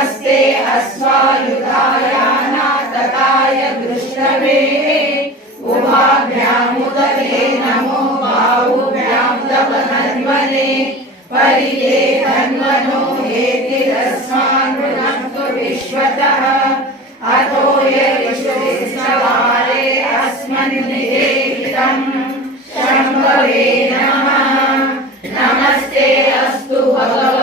नमस्ते अश्वायुधाय नाटकाय दृष्टवे उभाभ्यामुदरे नमो बाहुभ्यां तव धन्वने परिये धन्वनो हेतिरस्मान् वृणन्तु विश्वतः अतो यविशुद्धिस्वारे अस्मन् निवेदितं शम्भवे नमः। नमस्ते अस्तु भगवते